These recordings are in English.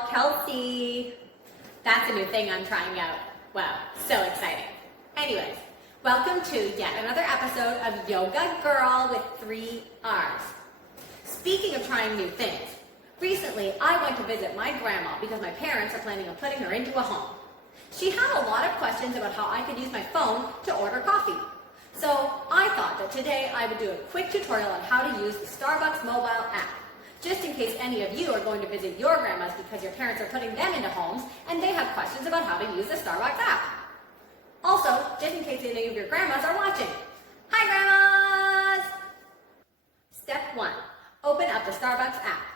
girl, Kelsey. That's a new thing I'm trying out. Wow, so exciting. Anyways, welcome to yet another episode of Yoga Girl with 3 R's. Speaking of trying new things, recently I went to visit my grandma because my parents are planning on putting her into a home. She had a lot of questions about how I could use my phone to order coffee. So I thought that today I would do a quick tutorial on how to use the Starbucks mobile app, just in case any of you are going to visit your grandmas because your parents are putting them into homes and they have questions about how to use the Starbucks app. Also, just in case any of your grandmas are watching. Hi grandmas! Step 1. Open up the Starbucks app.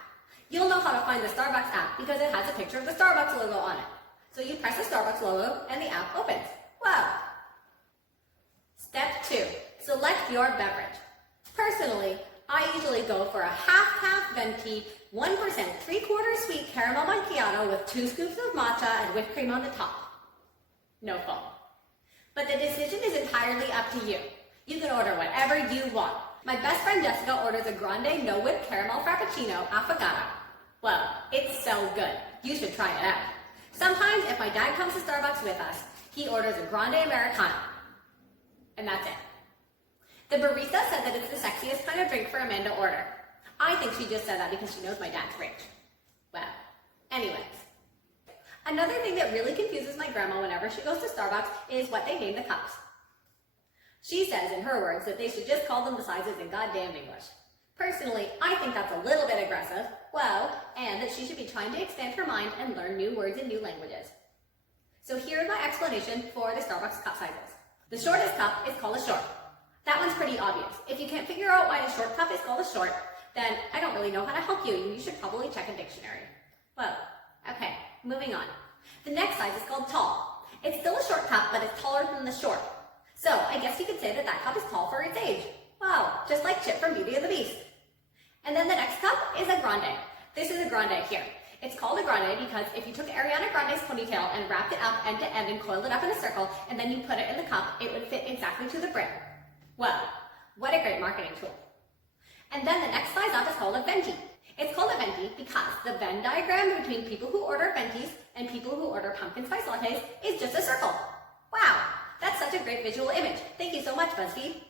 You'll know how to find the Starbucks app because it has a picture of the Starbucks logo on it. So you press the Starbucks logo and the app opens. Wow! Step 2. Select your beverage. Personally, I usually go for a half venti, 1% 3/4 sweet caramel macchiato with 2 scoops of matcha and whipped cream on the top. No foam. But the decision is entirely up to you. You can order whatever you want. My best friend Jessica orders a grande no whip caramel frappuccino affogato. Well, it's so good. You should try it out. Sometimes if my dad comes to Starbucks with us, he orders a grande americano. And that's it. The barista said that it's the sexiest kind of drink for a man to order. I think she just said that because she knows my dad's rich. Well, anyways. Another thing that really confuses my grandma whenever she goes to Starbucks is what they name the cups. She says, in her words, that they should just call them the sizes in goddamn English. Personally, I think that's a little bit aggressive, well, and that she should be trying to expand her mind and learn new words in new languages. So here's my explanation for the Starbucks cup sizes. The shortest cup is called a short. That one's pretty obvious. If you can't figure out why a short cup is called a short, then I don't really know how to help you. You should probably check a dictionary. Well, okay, moving on. The next size is called tall. It's still a short cup, but it's taller than the short. So I guess you could say that that cup is tall for its age. Wow, just like Chip from Beauty and the Beast. And then the next cup is a grande. This is a grande here. It's called a grande because if you took Ariana Grande's ponytail and wrapped it up end to end and coiled it up in a circle, and then you put it in the cup, it would fit exactly to the brim. Well, what a great marketing tool. And then the next size up is called a venti. It's called a venti because the Venn diagram between people who order ventis and people who order pumpkin spice lattes is just a circle. Wow, that's such a great visual image. Thank you so much, BuzzFeed.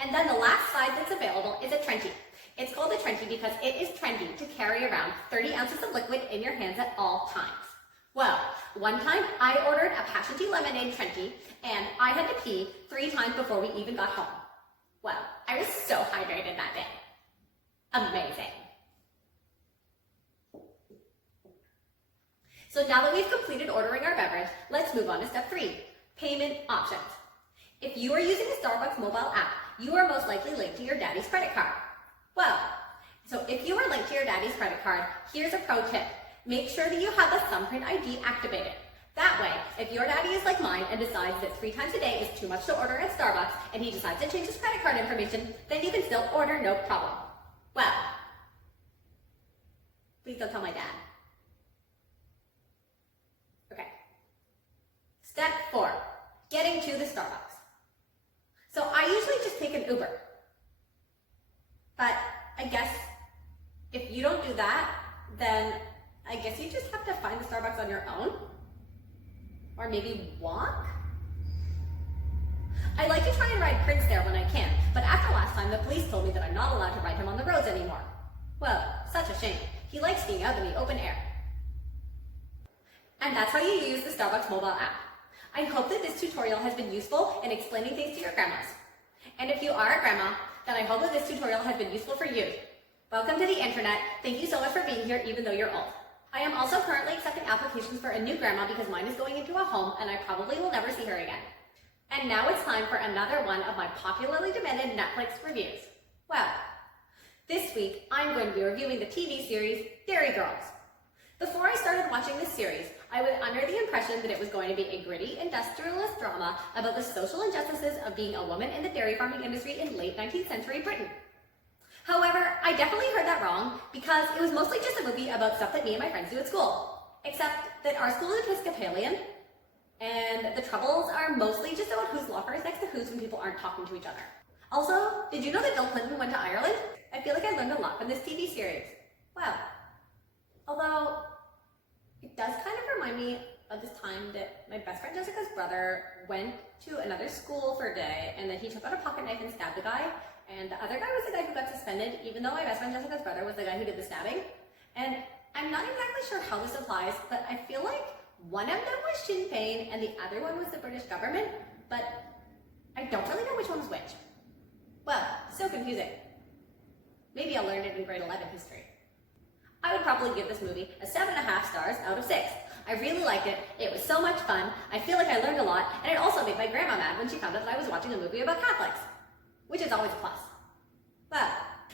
And then the last size that's available is a trenti. It's called a trenti because it is trendy to carry around 30 ounces of liquid in your hands at all times. Well, one time I ordered a passion tea lemonade trenti and I had to pee 3 times before we even got home. Well, I was so hydrated that day. Amazing. So now that we've completed ordering our beverage, let's move on to step 3, payment options. If you are using the Starbucks mobile app, you are most likely linked to your daddy's credit card. Well, so if you are linked to your daddy's credit card, here's a pro tip. Make sure that you have the thumbprint ID activated. That way, if your daddy is like mine and decides that 3 times a day is too much to order at Starbucks and he decides to change his credit card information, then you can still order no problem. Well, please don't tell my dad. Okay. Step 4, getting to the Starbucks. So I usually just take an Uber. But I guess if you don't do that, then I guess you just have to find the Starbucks on your own. Or maybe walk? I like to try and ride Prince there when I can, but after last time the police told me that I'm not allowed to ride him on the roads anymore. Well, such a shame. He likes being out in the open air. And that's how you use the Starbucks mobile app. I hope that this tutorial has been useful in explaining things to your grandmas. And if you are a grandma, then I hope that this tutorial has been useful for you. Welcome to the internet. Thank you so much for being here even though you're old. I am also currently accepting applications for a new grandma because mine is going into a home and I probably will never see her again. And now it's time for another one of my popularly demanded Netflix reviews. Well, this week I'm going to be reviewing the TV series Derry Girls. Before I started watching this series, I was under the impression that it was going to be a gritty industrialist drama about the social injustices of being a woman in the dairy farming industry in late 19th century Britain. However, I definitely heard that wrong because it was mostly just a movie about stuff that me and my friends do at school. Except that our school is Episcopalian, and the troubles are mostly just about whose locker is next to whose when people aren't talking to each other. Also, did you know that Bill Clinton went to Ireland? I feel like I learned a lot from this TV series. Wow. Although, It does kind of remind me of this time that my best friend Jessica's brother went to another school for a day, and then he took out a pocket knife and stabbed the guy, and the other guy was the guy who got suspended, even though my best friend Jessica's brother was the guy who did the stabbing. And I'm not exactly sure how this applies, but I feel like one of them was Sinn Féin and the other one was the British government, but I don't really know which one was which. Well, so confusing. Maybe I'll learn it in grade 11 history. I would probably give this movie a 7.5 stars out of 6. I really liked it. It was so much fun. I feel like I learned a lot, and it also made my grandma mad when she found out that I was watching a movie about Catholics, which is always a plus. Well,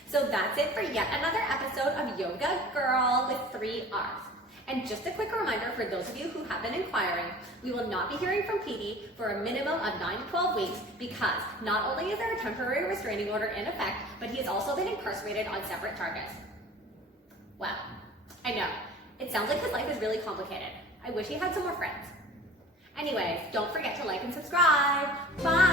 so that's it for yet another episode of Yoga Girl with 3 R's. And just a quick reminder for those of you who have been inquiring, we will not be hearing from Petey for a minimum of 9 to 12 weeks because not only is there a temporary restraining order in effect, but he has also been incarcerated on separate charges. Wow, I know. It sounds like his life is really complicated. I wish he had some more friends. Anyways, don't forget to like and subscribe. Bye!